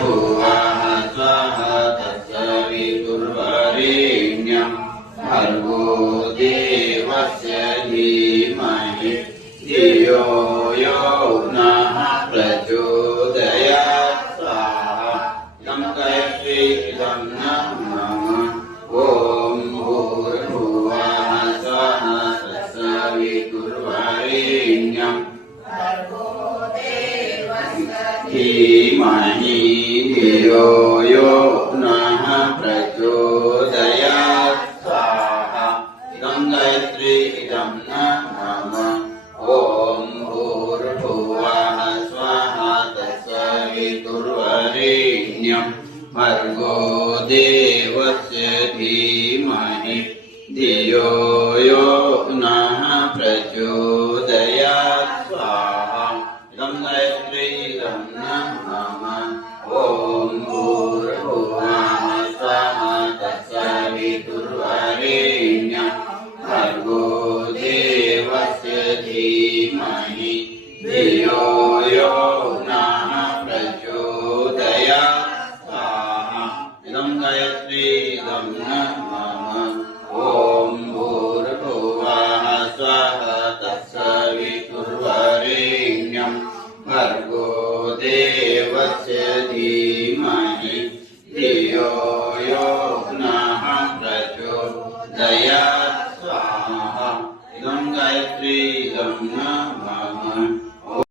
भुवः स्वः तत्सवितुर्वरेण्यं भर्गो देवस्य धीमहि धियो यो नः प्रचोदयात् स्वाहा इदं गायत्री इदं नमः ॐ भूर्भुवः स्वः तत्सवितुर्वरेण्यं धीमहि धियो यो नः प्रचोदयात् स्वाहा इदं गायत्री इदं नमः ॐ भूर्भुवः स्वः तत्सवितुर्वरेण्यं भर्गो देवस्य धीमहि धियो यो नः प्रचोदयात् स्वाहा इदं गायत्री इदं नमः ॐ भूर्भुवः स्वः तत्सवितुर्वरेण्यं भर्गो देवस्य धीमहि धियो यो नः प्रचोदयात् स्वाहा इदं गायत्री इदं नमः ॐ भूर्भुवः स्वः तत्सवितुर्वरेण्यं भर्गो देवस्य धीमहि धियो यो